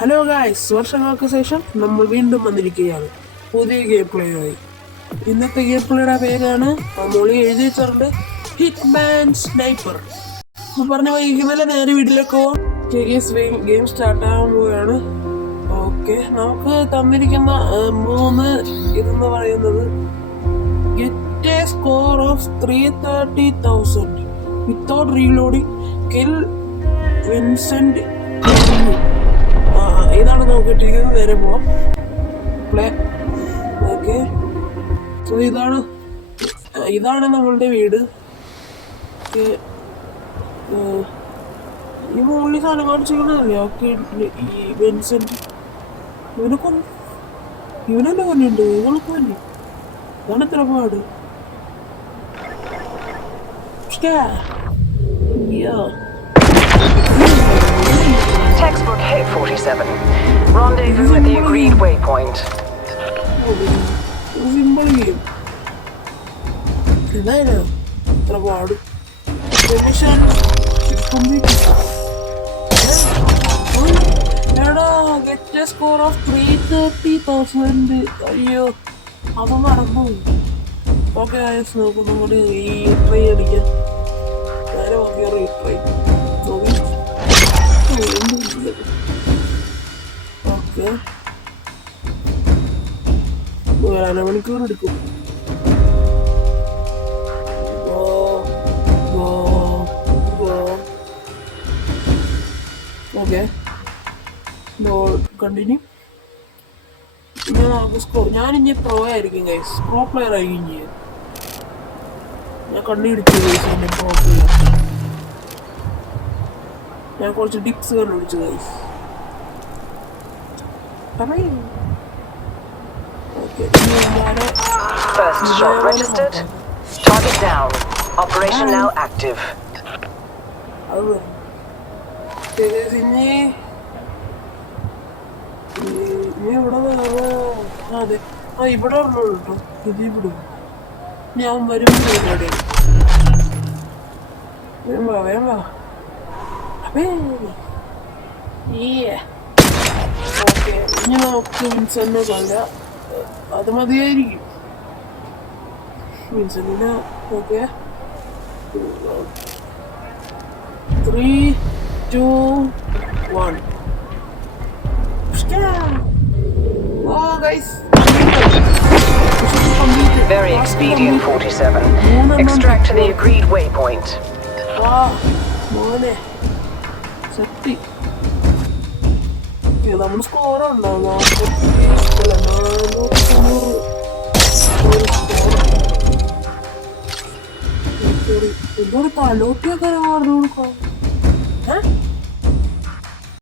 Hello guys, വർഷങ്ങൾക്ക് ശേഷം നമ്മൾ വീണ്ടും വന്നിരിക്കുകയാണ് പുതിയ ഗെയിം പ്ലേയുമായി. ഇന്നത്തെ ഗെയിം പ്ലേയുടെ പേരാണ് മൊഴി എഴുതി വെച്ചിട്ടുണ്ട്, ഹിറ്റ്മാൻ സ്നൈപ്പർ. പറഞ്ഞ ഇന്നലെ നേരെ വീട്ടിലേക്ക് പോവാം. ഗെയിം സ്റ്റാർട്ട് ആകാൻ പോവുകയാണ്. ഓക്കെ, നമുക്ക് തന്നിരിക്കുന്ന 3 ഇതെന്ന് പറയുന്നത് get A score of 330,000 without reloading, kill Vincent. ഇതാണ് നോക്കിയിട്ടിരിക്കുന്നത്. നേരെ പോവാം. പ്ലേ. ഓക്കെ, സോ ഇതാണ് നമ്മളുടെ വീട്. ഈ മുകളിൽ സാധനം കാണിച്ചിരിക്കുന്നതല്ലേ? ഓക്കെ, ഈ വിൻസെന്റ് ഇവനല്ലേ കൊല്ലുണ്ട്, ഇവൾക്ക് കൊല്ലി. ഇതാണ് എത്ര പാട്. Textbook hit 47. Rendezvous at the agreed waypoint. Get a score of 330,000. അയ്യോ, അത് മറന്നു. ഓക്കെ, നോക്കുന്നു കൂടി റീട്രൈ അടിക്കാൻ. നേരെ നോക്കിയ റീട്രൈ. ഓക്കെ, 1 മണിക്കൂർ എടുക്കും. Okay, continue. ഞാൻ ഇനി പ്രോ ആയിരിക്കും ഗൈസ്, പ്രോ പ്ലെയർ ആയിരിക്കും ചെയ്യാൻ. ഞാൻ കണ്ടുപിടിച്ചു ഗൈസ്, പ്രോ പ്ലെയർ. ഞാൻ കുറച്ച് ടിപ്സ് കണ്ടുപിടിച്ചു guys. First shot registered. Target down. Operation now active. അതെ, ഇവിടെ ഉള്ളൂ കേട്ടോ. ഇതിവിടെ ഞാൻ വരും. വേണ്ട. ഓക്കെ, ഇനി നമുക്ക് വിൻസെന്റിനെ കൊല്ല. അത് മതിയായിരിക്കും വിൻസെന്റിനെ. Okay, 3, 2, 1. Oh guys, Very expedient 47. Extract to the agreed waypoint. മോനെ സെറ്റി. നമ്മൾ സ്കോറുണ്ടോ? എന്തൊരു തലോട്ടിയൊക്കെ പറഞ്ഞു കൊടുക്കാം.